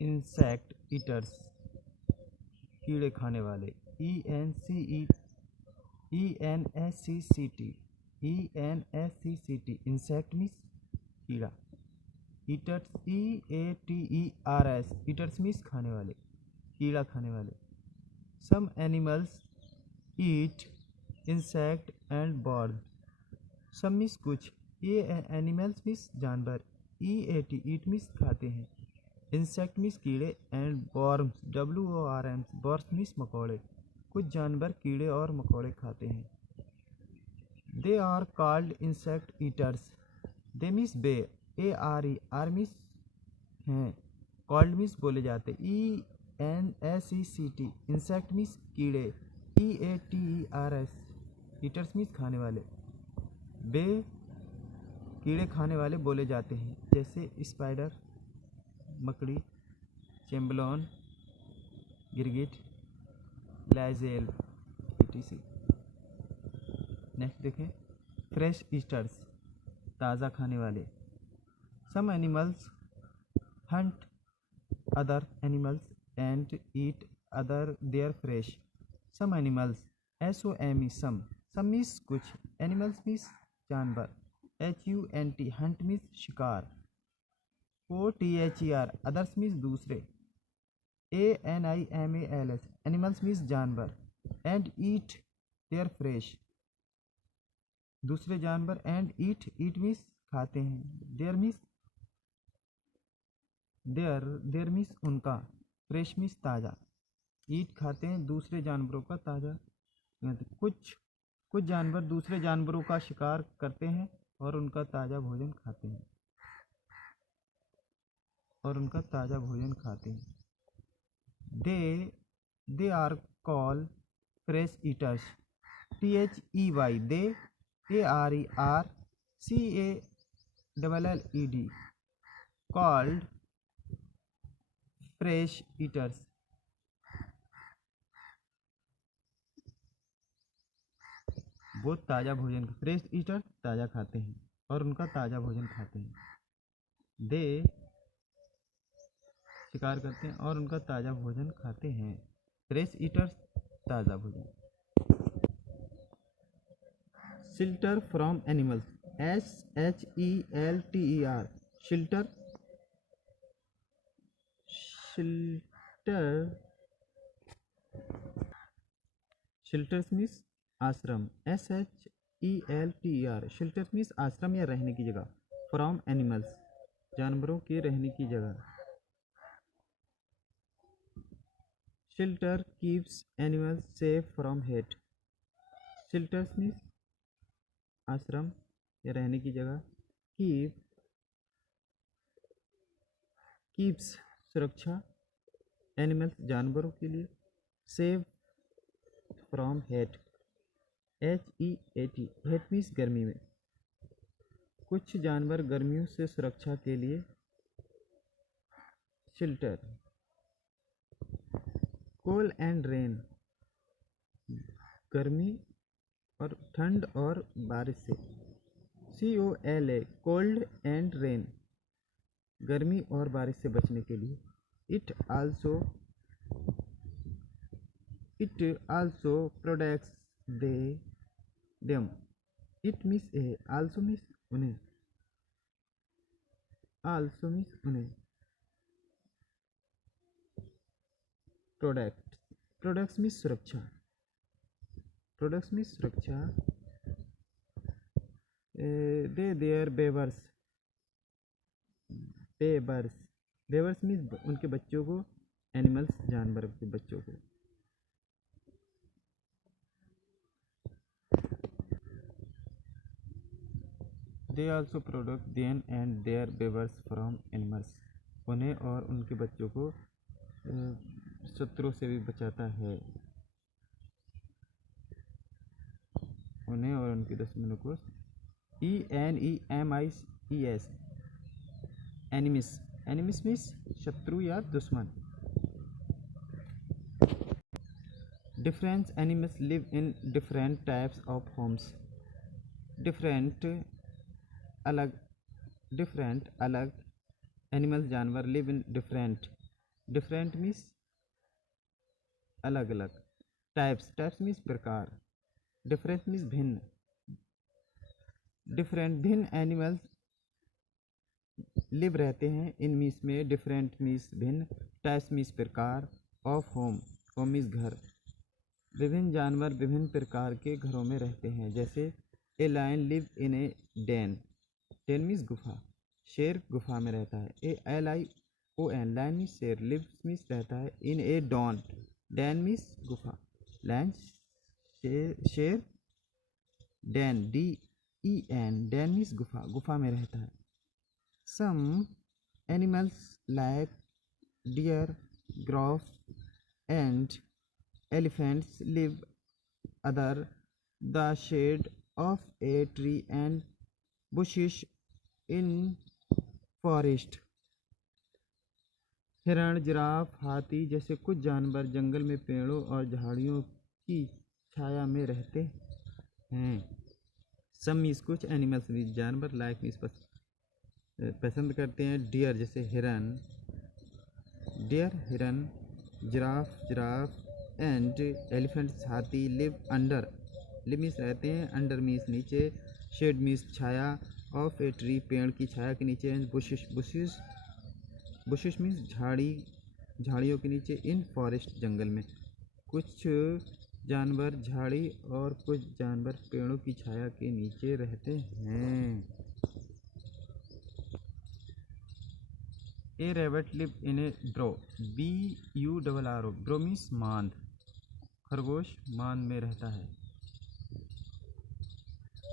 Insect eaters, कीड़े खाने वाले। ENSECT, इंसेक्ट मीन्स कीड़ा। ईटर्स, EATERS, ईटर्स मीन्स खाने वाले, कीड़ा खाने वाले। Some animals eat insect and bird, some means कुछ। ये एनिमल्स मीन्स जानवर, EAT ईट मीन्स खाते हैं, इंसेक्ट मीन्स कीड़े, and worms WORMS worms means मकोड़े। कुछ जानवर कीड़े और मकोड़े खाते हैं। They are called insect eaters, they means बे, ARE आर मीन्स हैं, कॉल्ड मीन्स बोले जाते। ENSECT इंसेक्ट मीन्स कीड़े, EATERS ईटर्स मीन्स खाने वाले, बे कीड़े खाने वाले बोले जाते हैं, जैसे स्पाइडर, मकड़ी, चैम्बलोन, गिरगिट, लाइजेल etc। नेक्स्ट देखें, फ्रेश ईटर्स, ताज़ा खाने वाले। Some animals hunt other animals and eat other their fresh. Some animals, SOME some, some means कुछ, एनिमल्स मीन्स जानवर, HUNT हंट मीन्स शिकार, OTHER अदर्स मीन्स दूसरे, ANIMALS एनिमल्स मीन्स जानवर, and eat their fresh दूसरे जानवर, and eat means खाते हैं, their means उनका, फ्रेश मीन्स ताज़ा। ईट खाते हैं दूसरे जानवरों का ताज़ा। कुछ जानवर दूसरे जानवरों का शिकार करते हैं और उनका ताज़ा भोजन खाते हैं, they are call fresh eaters, THEY they, ARERCALLED called fresh eaters. वो ताज़ा भोजन, फ्रेश ईटर ताज़ा खाते हैं और उनका ताज़ा भोजन खाते हैं। दे शिकार करते हैं और उनका ताज़ा भोजन खाते हैं। फ्रेश ईटर्स ताज़ा भोजन। Shelter from animals, SHELTER shelter, shelters means आश्रम, SHELTER शेल्टर्स मीन्स आश्रम या रहने की जगह, फ्रॉम एनिमल्स जानवरों के रहने की जगह। Shelter keeps animals safe from hate, shelters means आश्रम या रहने की जगह, कीप्स सुरक्षा, एनिमल्स जानवरों के लिए, save from hate, HEAT hate means गर्मी में, कुछ जानवर गर्मियों से सुरक्षा के लिए शेल्टर। कोल्ड एंड रेन, गर्मी और ठंड और बारिश से, COLA कोल्ड एंड रेन गर्मी और बारिश से बचने के लिए। It also protects them, it means also means उन्हें, प्रोडक्ट्स मीन्स सुरक्षा, दे देयर बेबर्स मीन्स उनके बच्चों को, एनिमल्स जानवर के बच्चों को। They also protect them and their babies from animals, उन्हें और उनके बच्चों को शत्रुओं से भी बचाता है, उन्हें और उनके दुश्मनों को। ENEMIS एनिमिस मीन्स शत्रु या दुश्मन। Different animals live in different types of homes, अलग एनिमल्स जानवर live in different different means अलग अलग, टाइप्स मीन्स प्रकार, डिफरेंट मीन्स भिन्न, डिफरेंट भिन्न एनिमल्स लिव रहते हैं इन मीन्स में, डिफरेंट मीन्स भिन्न, टाइप्स मीन्स प्रकार, ऑफ होम मीन्स घर, विभिन्न जानवर विभिन्न प्रकार के घरों में रहते हैं, जैसे a lion live in a den, den means गुफा, शेर गुफा में रहता है, LION लायन मीन्स शेर, लिव मीन्स रहता है, in a den, den means गुफा, लायन शेर, डैन DEN डैन मीन्स गुफा, गुफा में रहता है। Some animals like deer, giraffe and elephants live under the shade of a tree and bushes in forest. हिरण, जिराफ, हाथी जैसे कुछ जानवर जंगल में पेड़ों और झाड़ियों की छाया में रहते हैं। सम मीन्स कुछ, एनिमल्स मीन्स जानवर, लाइक मीन्स पसंद करते हैं, डियर जैसे हिरन, डियर हिरन, जिराफ एंड एलिफेंट्स हाथी, लिव अंडर, लिव मीन्स रहते हैं, अंडर मीन्स नीचे, शेड मीन्स छाया, ऑफ ए ट्री पेड़ की छाया के नीचे, एंड बुशेस मीन्स झाड़ियों के नीचे, इन फॉरेस्ट जंगल में। कुछ जानवर झाड़ी और कुछ जानवर पेड़ों की छाया के नीचे रहते हैं। A rabbit live in a burrow, BURRO, burrow means मांद, खरगोश मांद में रहता है।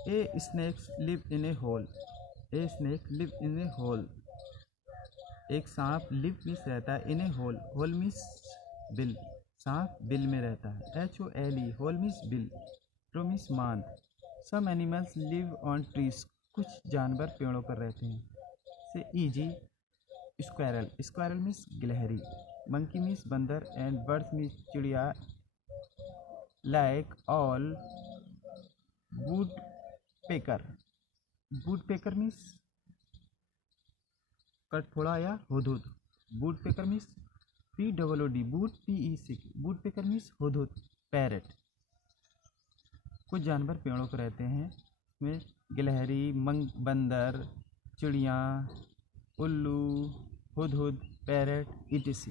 A snakes live in a hole, a snake live in a hole, एक सांप लिव मीन्स रहता है, in a hole, hole means बिल, सांप बिल में रहता है, HOLE होल मीन्स बिल, ब्रो मीन्स मांद। Some animals live on trees, कुछ जानवर पेड़ों पर रहते हैं, से ईजी स्क्वायरल, स्क्वायरल मीन्स गिलहरी, मंकी मीन्स बंदर, एंड बर्ड्स मीन्स चिड़िया, like owl woodpecker, woodpecker means कठफोड़ा या हुदहुद, woodpecker means PWOD, PEC, woodpecker means हुदहुद, पैरट। कुछ जानवर पेड़ों पर रहते हैं, इसमें गिलहरी, बंदर, चिड़िया, उल्लू, हुदहुद, पैरट, ETC।